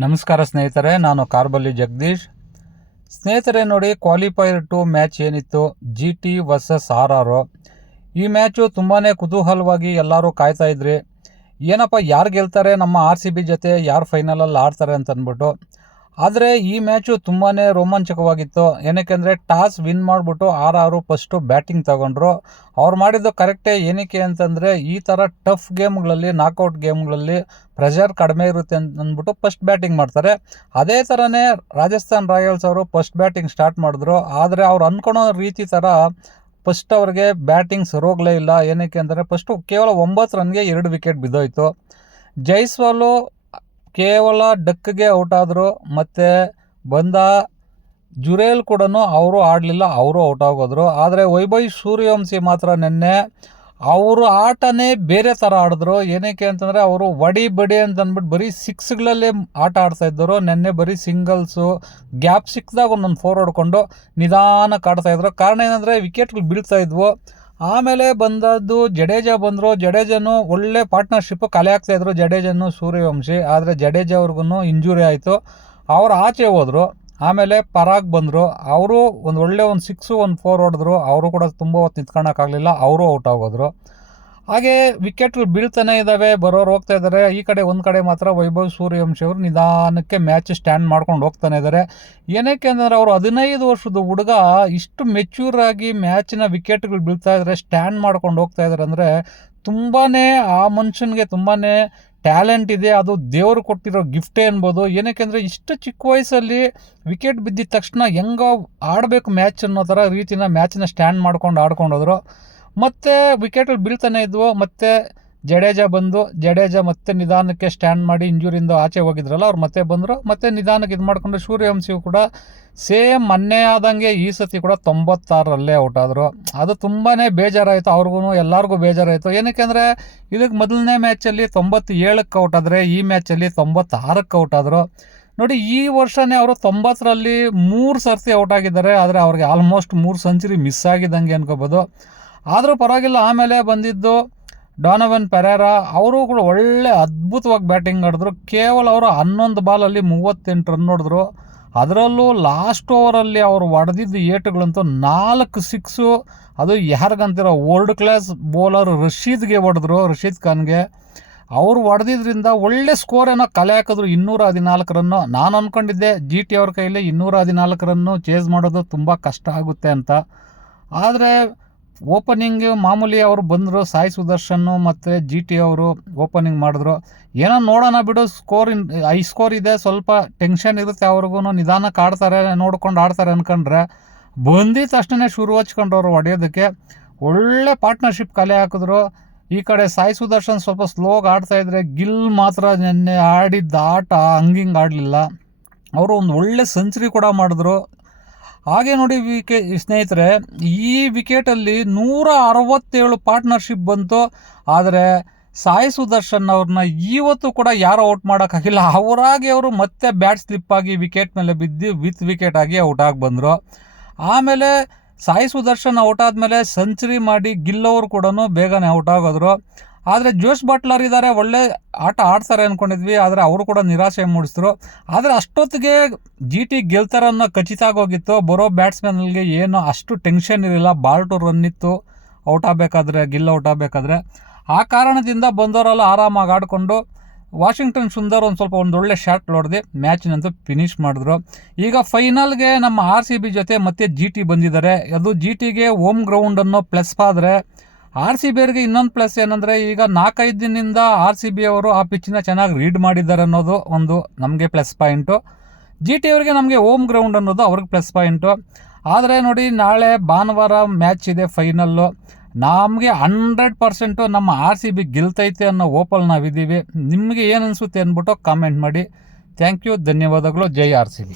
ನಮಸ್ಕಾರ ಸ್ನೇಹಿತರೆ, ನಾನು ಕಾರ್ಬಲ್ಲಿ ಜಗದೀಶ್. ಸ್ನೇಹಿತರೆ ನೋಡಿ, ಕ್ವಾಲಿಫೈಯರ್ 2 ಮ್ಯಾಚ್ ಏನಿತ್ತು GT ವರ್ಸಸ್ RR, ಈ ಮ್ಯಾಚು ತುಂಬಾ ಕುತೂಹಲವಾಗಿ ಎಲ್ಲರೂ ಕಾಯ್ತಾ ಇದ್ರಿ. ಏನಪ್ಪ ಯಾರು ಗೆಲ್ತಾರೆ, ನಮ್ಮ RCB ಜೊತೆ ಯಾರು ಫೈನಲಲ್ಲಿ ಆಡ್ತಾರೆ ಅಂತ ಅಂದ್ಬಿಟ್ಟು. ಆದರೆ ಈ ಮ್ಯಾಚು ತುಂಬಾ ರೋಮಾಂಚಕವಾಗಿತ್ತು. ಏನಕ್ಕೆ ಅಂದರೆ ಟಾಸ್ ವಿನ್ ಮಾಡಿಬಿಟ್ಟು RR ಫಸ್ಟು ಬ್ಯಾಟಿಂಗ್ ತಗೊಂಡ್ರು. ಅವ್ರು ಮಾಡಿದ್ದು ಕರೆಕ್ಟೇ. ಏನಕ್ಕೆ ಅಂತಂದರೆ ಈ ಥರ ಟಫ್ ಗೇಮ್ಗಳಲ್ಲಿ, ನಾಕೌಟ್ ಗೇಮ್ಗಳಲ್ಲಿ ಪ್ರೆಷರ್ ಕಡಿಮೆ ಇರುತ್ತೆ ಅಂದ್ಬಿಟ್ಟು ಫಸ್ಟ್ ಬ್ಯಾಟಿಂಗ್ ಮಾಡ್ತಾರೆ. ಅದೇ ಥರನೇ ರಾಜಸ್ಥಾನ್ ರಾಯಲ್ಸ್ ಅವರು ಫಸ್ಟ್ ಬ್ಯಾಟಿಂಗ್ ಸ್ಟಾರ್ಟ್ ಮಾಡಿದ್ರು. ಆದರೆ ಅವ್ರು ಅಂದ್ಕೊಳೋ ರೀತಿ ಥರ ಫಸ್ಟ್ ಅವ್ರಿಗೆ ಬ್ಯಾಟಿಂಗ್ ಸರೋಗಲೇ ಇಲ್ಲ. ಏನಕ್ಕೆ ಅಂದರೆ ಫಸ್ಟು ಕೇವಲ 9 ರನ್ಗೆ 2 ವಿಕೆಟ್ ಬಿದ್ದೋಯ್ತು. ಜೈಸ್ವಾಲು ಕೇವಲ ಡಕ್ಗೆ ಔಟ್ ಆದರು. ಮತ್ತು ಬಂದ ಜುರೇಲ್ ಕೂಡ ಅವರು ಆಡಲಿಲ್ಲ, ಅವರು ಔಟ್ ಆಗೋದ್ರು. ಆದರೆ ವೈಭವ್ ಸೂರ್ಯವಂಶಿ ಮಾತ್ರ ನಿನ್ನೆ ಅವರು ಆಟನೇ ಬೇರೆ ಥರ ಆಡಿದ್ರು. ಏನಕ್ಕೆ ಅಂತಂದರೆ ಅವರು ವಡಿ ಬಡಿ ಅಂತ ಅಂದ್ಬಿಟ್ಟು ಬರೀ ಸಿಕ್ಸ್ಗಳಲ್ಲೇ ಆಟ ಆಡ್ತಾಯಿದ್ದರು. ನೆನ್ನೆ ಬರೀ ಸಿಂಗಲ್ಸು, ಗ್ಯಾಪ್ ಸಿಕ್ಕಿದಾಗ ಒಂದೊಂದು 4 ಹೊಡ್ಕೊಂಡು ನಿಧಾನಕ್ಕೆ ಆಡ್ತಾಯಿದ್ರು. ಕಾರಣ ಏನಂದರೆ ವಿಕೆಟ್ಗಳು ಬೀಳ್ತಾಯಿದ್ವು. ಆಮೇಲೆ ಬಂದದ್ದು ಜಡೇಜಾ ಬಂದರು. ಜಡೇಜನು ಒಳ್ಳೆ ಪಾರ್ಟ್ನರ್ಶಿಪ್ಪು ಕಲೆ ಆಗ್ತಾಯಿದ್ರು, ಜಡೇಜನು ಸೂರ್ಯವಂಶಿ. ಆದರೆ ಜಡೇಜಾ ಅವ್ರಿಗೂ ಇಂಜುರಿ ಆಯಿತು, ಅವ್ರು ಆಚೆ ಹೋದರು. ಆಮೇಲೆ ಪರಾಗ್ ಬಂದರು, ಅವರು ಒಂದು 6 ಒಂದು 4 ಹೊಡೆದ್ರು. ಅವರು ಕೂಡ ತುಂಬ ಹೊತ್ತು ನಿಂತ್ಕೊಳ್ಳೋಕ್ಕಾಗಲಿಲ್ಲ, ಅವರು ಔಟ್ ಆಗೋದ್ರು. ಹಾಗೆ ವಿಕೆಟ್ಗಳು ಬೀಳ್ತಾನೆ ಇದ್ದಾವೆ, ಬರೋರು ಹೋಗ್ತಾ ಇದ್ದಾರೆ. ಈ ಕಡೆ ಒಂದು ಕಡೆ ಮಾತ್ರ ವೈಭವ್ ಸೂರ್ಯವಂಶಿ ಅವರು ನಿಧಾನಕ್ಕೆ ಮ್ಯಾಚ್ ಸ್ಟ್ಯಾಂಡ್ ಮಾಡ್ಕೊಂಡು ಹೋಗ್ತಾನೆ ಇದ್ದಾರೆ. ಏನಕ್ಕೆ ಅಂದರೆ ಅವರು 15 ವರ್ಷದ ಹುಡುಗ ಇಷ್ಟು ಮೆಚ್ಯೂರ್ ಆಗಿ ಮ್ಯಾಚಿನ ವಿಕೆಟ್ಗಳು ಬೀಳ್ತಾ ಇದ್ದಾರೆ, ಸ್ಟ್ಯಾಂಡ್ ಮಾಡ್ಕೊಂಡು ಹೋಗ್ತಾ ಇದ್ದಾರೆ ಅಂದರೆ ತುಂಬಾ ಆ ಮನುಷ್ಯನಿಗೆ ತುಂಬಾ ಟ್ಯಾಲೆಂಟ್ ಇದೆ. ಅದು ದೇವರು ಕೊಟ್ಟಿರೋ ಗಿಫ್ಟೇ ಅನ್ಬೋದು. ಏನಕ್ಕೆ ಅಂದರೆ ಇಷ್ಟು ಚಿಕ್ಕ ವಯಸ್ಸಲ್ಲಿ ವಿಕೆಟ್ ಬಿದ್ದಿದ ತಕ್ಷಣ ಹೆಂಗೋ ಆಡಬೇಕು ಮ್ಯಾಚ್ ಅನ್ನೋ ಥರ ರೀತಿನ ಮ್ಯಾಚನ್ನ ಸ್ಟ್ಯಾಂಡ್ ಮಾಡ್ಕೊಂಡು ಆಡ್ಕೊಂಡೋದ್ರು. ಮತ್ತು ವಿಕೆಟ್ಗಳು ಬೀಳ್ತಾನೆ ಇದ್ವು. ಮತ್ತು ಜಡೇಜಾ ಮತ್ತೆ ನಿಧಾನಕ್ಕೆ ಸ್ಟ್ಯಾಂಡ್ ಮಾಡಿ ಇಂಜುರಿಯಿಂದ ಆಚೆ ಹೋಗಿದ್ರಲ್ಲ, ಅವ್ರು ಮತ್ತೆ ಬಂದರು. ಮತ್ತು ನಿಧಾನಕ್ಕೆ ಇದು ಮಾಡಿಕೊಂಡು ಸೂರ್ಯವಂಶಿಯು ಕೂಡ ಸೇಮ್ ಮೊನ್ನೆ ಆದಂಗೆ ಈ ಸತಿ ಕೂಡ 96ರಲ್ಲೇ ಔಟ್ ಆದರು. ಅದು ತುಂಬಾ ಬೇಜಾರಾಯಿತು, ಅವ್ರಿಗೂ ಎಲ್ಲರಿಗೂ ಬೇಜಾರಾಯಿತು. ಏನಕ್ಕೆ ಅಂದರೆ ಇದಕ್ಕೆ ಮೊದಲನೇ ಮ್ಯಾಚಲ್ಲಿ 97ಕ್ಕೆ ಔಟ್ ಆದರೆ ಈ ಮ್ಯಾಚಲ್ಲಿ 96ಕ್ಕೆ ಔಟ್ ಆದರು. ನೋಡಿ, ಈ ವರ್ಷವೇ ಅವರು 90ರಲ್ಲಿ 3 ಸರ್ತಿ ಔಟ್ ಆಗಿದ್ದಾರೆ. ಆದರೆ ಅವ್ರಿಗೆ ಆಲ್ಮೋಸ್ಟ್ 3 ಸೆಂಚುರಿ ಮಿಸ್ ಆಗಿದ್ದಂಗೆ ಅನ್ಕೋಬೋದು. ಆದರೂ ಪರವಾಗಿಲ್ಲ. ಆಮೇಲೆ ಬಂದಿದ್ದು ಡಾನವನ್ ಪೆರೇರಾ, ಅವರು ಕೂಡ ಒಳ್ಳೆ ಅದ್ಭುತವಾಗಿ ಬ್ಯಾಟಿಂಗ್ ಆಡಿದ್ರು. ಕೇವಲ ಅವರು 11 ಬಾಲಲ್ಲಿ 38 ರನ್ ಹೊಡೆದ್ರು. ಅದರಲ್ಲೂ ಲಾಸ್ಟ್ ಓವರಲ್ಲಿ ಅವರು ಹೊಡೆದಿದ್ದು ಏಟುಗಳಂತೂ 4 ಸಿಕ್ಸು. ಅದು ಯಾರಿಗಂತೀರೋ ವರ್ಲ್ಡ್ ಕ್ಲಾಸ್ ಬೌಲರ್ ರಶೀದ್ಗೆ ಹೊಡೆದ್ರು, ರಶೀದ್ ಖಾನ್ಗೆ. ಅವರು ಹೊಡೆದಿದ್ರಿಂದ ಒಳ್ಳೆ ಸ್ಕೋರ್ ಏನೋ ಕಲೆ ಹಾಕಿದ್ರು, 214 ರನ್ನು. ನಾನು ಅಂದ್ಕೊಂಡಿದ್ದೆ GT ಅವ್ರ ಕೈಯಲ್ಲಿ 214 ರನ್ನು ಚೇಸ್ ಮಾಡೋದು ತುಂಬ ಕಷ್ಟ ಆಗುತ್ತೆ ಅಂತ. ಆದರೆ ಓಪನಿಂಗ್ ಮಾಮೂಲಿ ಅವರು ಬಂದರು, ಸಾಯಿ ಸುದರ್ಶನ್ ಮತ್ತು GT ಅವರು ಓಪನಿಂಗ್ ಮಾಡಿದ್ರು. ಏನೋ ನೋಡೋಣ ಬಿಡು, ಹೈ ಸ್ಕೋರ್ ಇದೆ, ಸ್ವಲ್ಪ ಟೆನ್ಷನ್ ಇರುತ್ತೆ ಅವ್ರಿಗೂ, ನಿಧಾನಕ್ಕೆ ಆಡ್ತಾರೆ, ನೋಡ್ಕೊಂಡು ಆಡ್ತಾರೆ ಅಂದ್ಕೊಂಡ್ರೆ ಬಂದಿದ್ದ ತಕ್ಷಣ ಶುರು ಹಚ್ಕೊಂಡ್ರು ಹೊಡೆಯೋದಕ್ಕೆ. ಒಳ್ಳೆ ಪಾರ್ಟ್ನರ್ಶಿಪ್ ಕಲೆ ಹಾಕಿದ್ರು. ಈ ಕಡೆ ಸಾಯಿ ಸುದರ್ಶನ್ ಸ್ವಲ್ಪ ಸ್ಲೋಗಿ ಆಡ್ತಾಯಿದ್ರೆ, ಗಿಲ್ ಮಾತ್ರ ನೆನ್ನೆ ಆಡಿದ್ದ ಆಟ ಹಂಗಿಂಗೆ ಆಡಲಿಲ್ಲ. ಅವರು ಒಂದು ಒಳ್ಳೆ ಸೆಂಚುರಿ ಕೂಡ ಮಾಡಿದ್ರು. ಹಾಗೆ ನೋಡಿ ಸ್ನೇಹಿತರೆ, ಈ ವಿಕೆಟಲ್ಲಿ 167 ಪಾರ್ಟ್ನರ್ಶಿಪ್ ಬಂತು. ಆದರೆ ಸಾಯಿ ಸುದರ್ಶನ್ ಅವ್ರನ್ನ ಇವತ್ತು ಕೂಡ ಯಾರೂ ಔಟ್ ಮಾಡೋಕ್ಕಾಗಿಲ್ಲ. ಅವರಾಗಿ ಅವರು ಮತ್ತೆ ಬ್ಯಾಟ್ ಸ್ಲಿಪ್ ಆಗಿ ವಿಕೆಟ್ ಮೇಲೆ ಬಿದ್ದು ವಿತ್ ವಿಕೆಟ್ ಆಗಿ ಔಟ್ ಆಗಿ ಬಂದರು. ಆಮೇಲೆ ಸಾಯಿ ಸುದರ್ಶನ್ ಔಟ್ ಆದಮೇಲೆ ಸೆಂಚುರಿ ಮಾಡಿ ಗಿಲ್ ಅವರು ಕೂಡ ಬೇಗನೆ ಔಟ್ ಆಗೋದ್ರು. ಆದರೆ ಜೋಸ್ ಬಟ್ಲರ್ ಇದ್ದಾರೆ, ಒಳ್ಳೆ ಆಟ ಆಡ್ತಾರೆ ಅಂದ್ಕೊಂಡಿದ್ವಿ. ಆದರೆ ಅವರು ಕೂಡ ನಿರಾಶೆ ಮೂಡಿಸಿದ್ರು. ಆದರೆ ಅಷ್ಟೊತ್ತಿಗೆ GT ಗೆಲ್ತಾರೆ ಅನ್ನೋ ಖಚಿತ ಆಗೋಗಿತ್ತು. ಬರೋ ಬ್ಯಾಟ್ಸ್ಮನ್ಗಳಿಗೆ ಏನು ಅಷ್ಟು ಟೆನ್ಷನ್ ಇರಲಿಲ್ಲ. ಬಾಲ್ ಟು ರನ್ ಇತ್ತು ಗಿಲ್ ಔಟ್ ಆಗಬೇಕಾದ್ರೆ. ಆ ಕಾರಣದಿಂದ ಬಂದವರೆಲ್ಲ ಆರಾಮಾಗಿ ಆಡಿಕೊಂಡು ವಾಷಿಂಗ್ಟನ್ ಸುಂದರ್ ಒಂದೊಳ್ಳೆ ಶಾಟ್ ಹೊಡೆದು ಮ್ಯಾಚ್ನಂತೂ ಫಿನಿಷ್ ಮಾಡಿದ್ರು. ಈಗ ಫೈನಲ್ಗೆ ನಮ್ಮ RCB ಜೊತೆ ಮತ್ತೆ GT ಬಂದಿದ್ದಾರೆ. ಅದು GTಗೆ ಹೋಮ್ ಗ್ರೌಂಡ್ ಅನ್ನೋ ಪ್ಲಸ್ ಆದರೆ RCB ಅವರಿಗೆ ಇನ್ನೊಂದು ಪ್ಲಸ್ ಏನಂದರೆ, ಈಗ 4-5 ದಿನದಿಂದ RCB ಅವರು ಆ ಪಿಚ್ಚನ್ನ ಚೆನ್ನಾಗಿ ರೀಡ್ ಮಾಡಿದ್ದಾರೆ ಅನ್ನೋದು ಒಂದು ನಮಗೆ ಪ್ಲಸ್ ಪಾಯಿಂಟು. GT ಅವರಿಗೆ ನಮಗೆ ಹೋಮ್ ಗ್ರೌಂಡ್ ಅನ್ನೋದು ಅವ್ರಿಗೆ ಪ್ಲಸ್ ಪಾಯಿಂಟು. ಆದರೆ ನೋಡಿ, ನಾಳೆ ಭಾನುವಾರ ಮ್ಯಾಚ್ ಇದೆ ಫೈನಲ್ಲು. ನಮಗೆ 100% ನಮ್ಮ RCB ಗೆಲ್ತೈತೆ ಅನ್ನೋ ಹೋಪಲ್ಲಿ ನಾವಿದ್ದೀವಿ. ನಿಮಗೆ ಏನು ಅನಿಸುತ್ತೆ ಅಂದ್ಬಿಟ್ಟು ಕಾಮೆಂಟ್ ಮಾಡಿ. ಥ್ಯಾಂಕ್ ಯು, ಧನ್ಯವಾದಗಳು. ಜೈ RCB.